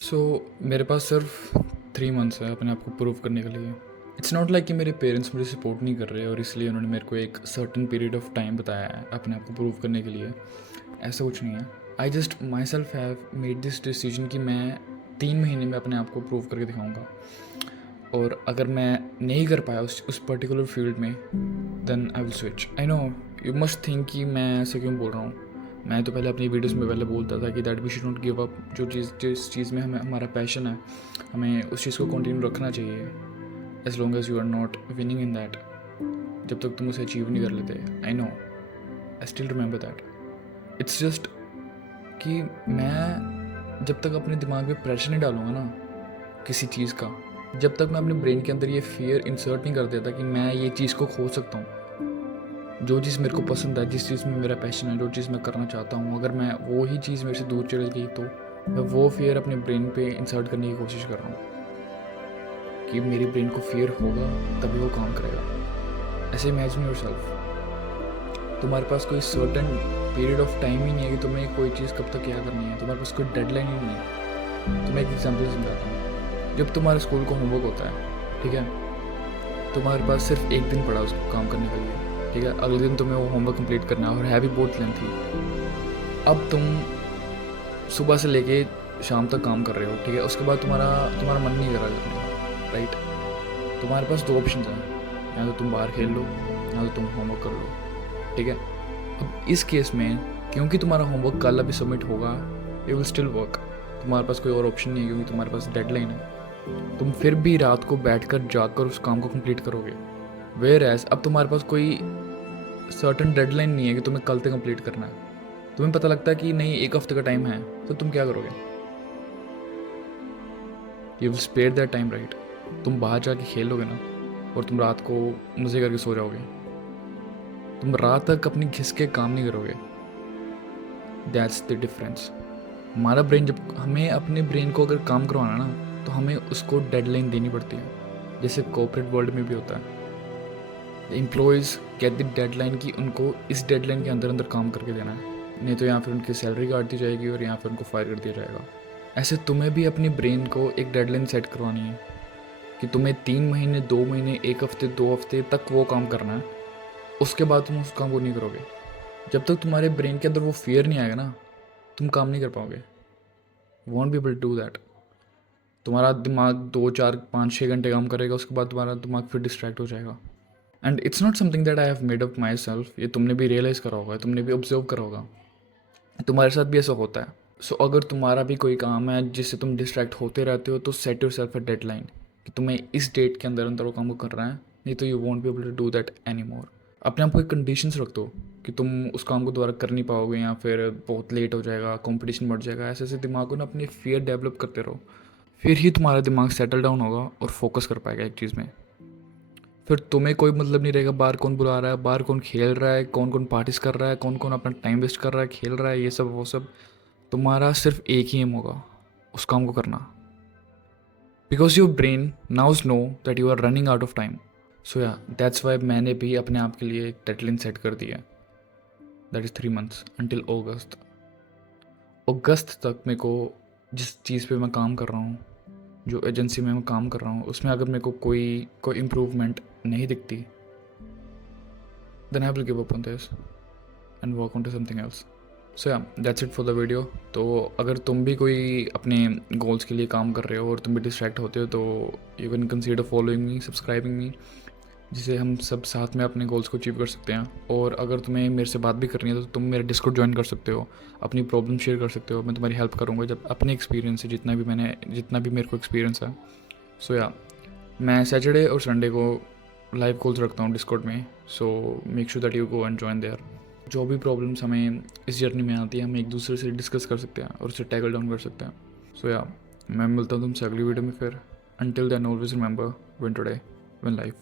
मेरे पास सिर्फ 3 मंथ्स है अपने आप को प्रूव करने के लिए। इट्स नॉट लाइक कि मेरे पेरेंट्स मुझे सपोर्ट नहीं कर रहे और इसलिए उन्होंने मेरे को एक सर्टेन पीरियड ऑफ टाइम बताया है अपने आप को प्रूव करने के लिए। ऐसा कुछ नहीं है। I just my self have made this decision कि मैं 3 महीने में अपने आप को प्रूव करके दिखाऊंगा। और अगर मैं नहीं कर पाया उस पर्टिकुलर फील्ड में, then I will switch. I know you must think कि मैं ऐसे क्यों बोल रहा हूँ। मैं तो पहले अपनी वीडियोस में पहले बोलता था कि that we should not give up. जिस चीज़ में हमें हमारा पैशन है, हमें उस चीज़ को कंटिन्यू रखना चाहिए as long as you are not winning in that. जब तक तुम उसे अचीव नहीं कर लेते। I know, I still remember that. It's just कि मैं जब तक अपने दिमाग में प्रेशर नहीं डालूंगा ना किसी चीज़ का, जब तक मैं अपने ब्रेन के अंदर ये फियर इंसर्ट नहीं कर देता कि मैं ये चीज़ को खो सकता हूँ, जो चीज़ मेरे को पसंद है, जिस चीज़ में मेरा पैशन है, जो चीज़ मैं करना चाहता हूँ, अगर मैं वो ही चीज़ मेरे से दूर चली गई तो मैं वो फियर अपने ब्रेन पे इंसर्ट करने की कोशिश कर रहा हूँ कि मेरी ब्रेन को फियर होगा तभी वो काम करेगा। ऐसे इमेजिन योरसेल्फ, तुम्हारे पास कोई सर्टेन पीरियड ऑफ टाइम ही नहीं है कि तुम्हें कोई चीज़ कब तक क्या करनी है। तुम्हारे पास कोई डेडलाइन ही नहीं है। तो मैं एक एग्जाम्पल समझाता हूँ। जब तुम्हारे स्कूल को होमवर्क होता है, ठीक है, तुम्हारे पास सिर्फ एक दिन पड़ा उसको काम करने के लिए, ठीक है। अगले दिन तुम्हें वो होमवर्क कंप्लीट करना है और है भी बहुत लेंथी। अब तुम सुबह से लेके शाम तक काम कर रहे हो, ठीक है। उसके बाद तुम्हारा मन नहीं कर रहा करने का, राइट। तुम्हारे पास 2 ऑप्शन हैं, या तो तुम बाहर खेल लो या तो तुम होमवर्क कर लो, ठीक है। अब इस केस में क्योंकि तुम्हारा होमवर्क कल अभी सबमिट होगा, इट विल स्टिल वर्क। तुम्हारे पास कोई और ऑप्शन नहीं है क्योंकि तुम्हारे पास डेडलाइन है। तुम फिर भी रात को बैठकर जाकर उस काम को कंप्लीट करोगे। वेयर एज अब तुम्हारे पास कोई सर्टन डेडलाइन नहीं है कि तुम्हें कल तक कंप्लीट करना है। तुम्हें पता लगता है कि नहीं, 1 हफ्ते का टाइम है, तो तुम क्या करोगे? You will spare that time, right. तुम बाहर जाके खेलोगे ना, और तुम रात को मज़े करके सो जाओगे। तुम रात तक अपनी घिस के काम नहीं करोगे। That's the difference. हमारा ब्रेन, जब हमें अपने ब्रेन को अगर काम करवाना ना, तो हमें उसको डेडलाइन देनी पड़ती है, जैसे कॉर्पोरेट वर्ल्ड में भी होता है। एम्प्लॉयज़ गेट द डेडलाइन कि उनको इस डेडलाइन के अंदर अंदर काम करके देना है, नहीं तो यहाँ फिर उनकी सैलरी काट दी जाएगी और यहाँ फिर उनको फायर कर दिया जाएगा। ऐसे तुम्हें भी अपनी ब्रेन को एक डेडलाइन सेट करवानी है कि तुम्हें 3 महीने, 2 महीने, 1 हफ्ते, 2 हफ्ते तक वो काम करना है। उसके बाद तुम उस काम को नहीं करोगे। जब तक तुम्हारे ब्रेन के अंदर वो फियर नहीं आएगा ना, तुम काम नहीं कर पाओगे। Won't be able to do that. तुम्हारा दिमाग 2, 4, 5, 6 घंटे काम करेगा, उसके बाद तुम्हारा दिमाग फिर डिस्ट्रैक्ट हो जाएगा। And it's not something that I have made up my self. ये तुमने भी रियलाइज़ करा होगा, तुमने भी ऑब्जर्व करा होगा, तुम्हारे साथ भी ऐसा होता है। सो अगर तुम्हारा भी कोई काम है जिससे तुम डिस्ट्रैक्ट होते रहते हो, तो set your self a deadline कि तुम्हें इस डेट के अंदर अंदर वो काम को करना है, नहीं तो you won't be able to do that any more. अपने आप को एक कंडीशंस रख दो कि तुम उस काम को दोबारा कर नहीं पाओगे, या फिर बहुत लेट हो जाएगा, कंपटीशन बढ़ जाएगा। ऐसे ऐसे दिमाग को ना अपनी फियर डेवलप करते रहो, फिर ही तुम्हारा दिमाग सेटल डाउन होगा और फोकस कर पाएगा एक चीज़ में। फिर तुम्हें कोई मतलब नहीं रहेगा बाहर कौन बुला रहा है, बाहर कौन खेल रहा है, कौन कौन पार्टीज कर रहा है, कौन कौन अपना टाइम वेस्ट कर रहा है, खेल रहा है, ये सब वो सब। तुम्हारा सिर्फ एक ही एम होगा, उस काम को करना। Because your brain knows know that you are running out of time. So yeah that's Y मैंने भी अपने आप के लिए एक डेडलाइन सेट कर दिया। दैट इज़ 3 मंथ्स अंटिल अगस्त। अगस्त तक मेरे को जिस चीज़ पे मैं काम कर रहा हूँ, जो एजेंसी में मैं काम कर रहा हूँ, उसमें अगर मेरे को कोई इम्प्रूवमेंट नहीं दिखती, then I will give up on this and work on to something else. So yeah, that's it for the video. तो अगर तुम भी कोई अपने गोल्स के लिए काम कर रहे हो और तुम भी डिस्ट्रैक्ट होते हो, तो you can consider following me, subscribing मी, जिससे हम सब साथ में अपने गोल्स को अचीव कर सकते हैं। और अगर तुम्हें मेरे से बात भी करनी है तो तुम मेरा डिस्कॉर्ड ज्वाइन कर सकते हो, अपनी प्रॉब्लम शेयर कर सकते हो। मैं तुम्हारी हेल्प करूँगा जब अपने एक्सपीरियंस से, जितना भी मेरे को एक्सपीरियंस है। सो या मैं सैटरडे और संडे को लाइव कॉल्स रखता हूँ डिस्कॉर्ड में। So make sure that you go and join there. जो भी प्रॉब्लम्स हमें इस जर्नी में आती है, हम एक दूसरे से डिस्कस कर सकते हैं और उसे टैकल डाउन कर सकते हैं। सो या मैं मिलता हूँ तुमसे अगली वीडियो में फिर। Until then always remember, win today win life.